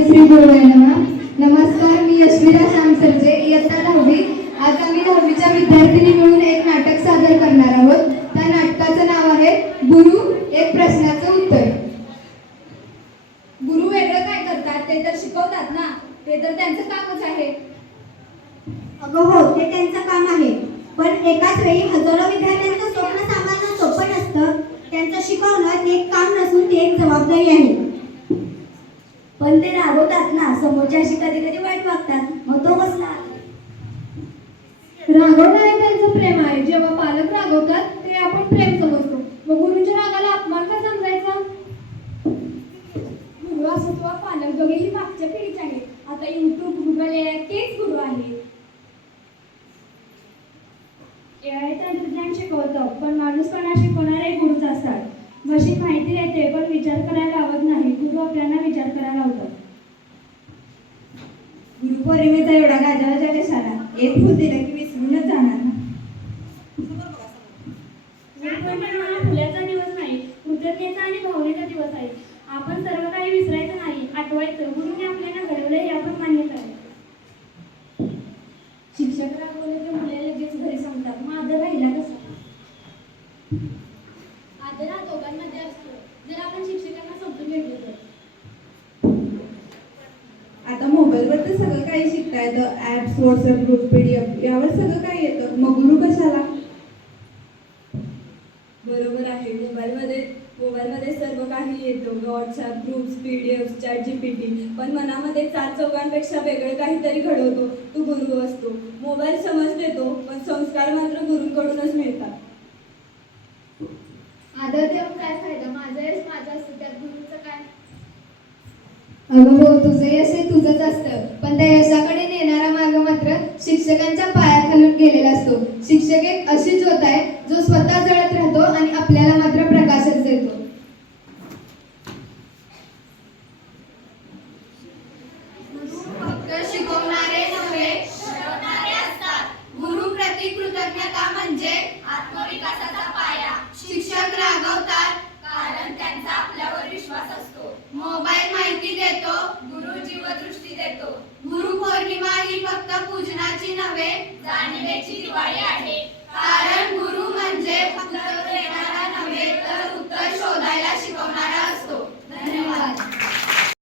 श्री गुरुवे नमः. नमस्कार, मी यशविरा श्यामसर्जे, इयत्ता 10वी. आज आम्ही 10वीच्या विद्यार्थिनी मिळून एक नाटक सादर करणार आहोत. त्या नाटकाचं नाव आहे गुरु एक प्रश्नाचं उत्तर. गुरु वेगळं काय करतात? ते तर शिकवतात ना. ते तर त्यांचं कामच आहे. अगं हो, ते त्यांचं काम आहे. पण एकाच वेळी हजारो विद्यार्थ्यांचं स्वप्न सांभाळणं सोपं नसतं. त्यांचं शिकवणं ते एक काम नसून ते एक जबाबदारी आहे. पण ते रागवतात ना, समोरच्याशी कधी कधी वाईट वागतात. मग तो कसला? रागवणं हे त्यांचं प्रेम आहे. जेव्हा पालक रागवतात ते आपण प्रेम समजतो. मग गुरुच्या रागाला अपमान का समजायचा? गुरु असो किंवा पालक दोघेही मागच्या पिढीचे आहेत. आता युट्यूब, गुगल तेच गुरु आहेत. AI तंत्रज्ञान शिकवतं, पण माणूसपणा शिकवणारे गुरुच असतात. मशीन माहिती देते, पण विचार करायला लावत नाही. गुरु आपल्याला विचार करायला लावतात. गुरुपौर्णिमेचा एवढा गाजावाजा कशाला? एक फूल दिलं की विसरूनच जाणार ना. गुरुपौर्णिमा फुलाचा दिवस नाही, कृतज्ञतेचा आणि भावनेचा दिवस आहे. आपण सर्व काही विसरायचं नाही, आठवायचं. गुरुने आपल्याला घडवलं हे आपण मान्य करायचं. शिक्षक रागवले की मुले लगेच घरी सांगतात, मग आदर राहिला कसा? आदर हा दोघांमध्ये असतो, जर आपण शिक्षकांना समजून घेतलं तर. आता मोबाईलवर तर सगळं काही शिकता येतं. ॲप्स, व्हॉट्सअप ग्रुप, PDF यावर सगळं काही येतं. मग गुरु कशाला? बरोबर आहे. मोबाईलमध्ये सर्व काही येतं. WhatsApp groups, PDF, ChatGPT. पण मनामध्ये चार चौघांपेक्षा वेगळं काहीतरी घडवतो तो गुरु असतो. मोबाईल समज देतो, पण संस्कार मात्र गुरूंकडूनच मिळतात. आदर देऊन काय फायदा? माझं यश माझं असतं, त्यात गुरुचं काय? अगं हो, तुझं यश हे तुझंच असतं, पण त्या यशाकडे नेणारा मार्ग मात्र शिक्षकांच्या पायाखालून गेलेला असतो. शिक्षक एक अशी ज्योत आहे जो स्वतः जळत राहतो आणि आपल्याला मात्र प्रकाशच देतो. फक्त शिकवणारे नव्हे, घडवणारे असतात. गुरु प्रति कृतज्ञता म्हणजे आत्मविकासाचा पाया. शिक्षक रागवतात कारण त्यांचा आपल्यावर विश्वास असतो. मोबाईल माहिती देतो, गुरु जीवदृष्टी देतो. गुरु पौर्णिमा ही फक्त पूजनाची नव्हे, जाणीवेची दिवाळी आहे. कारण गुरु म्हणजे फक्त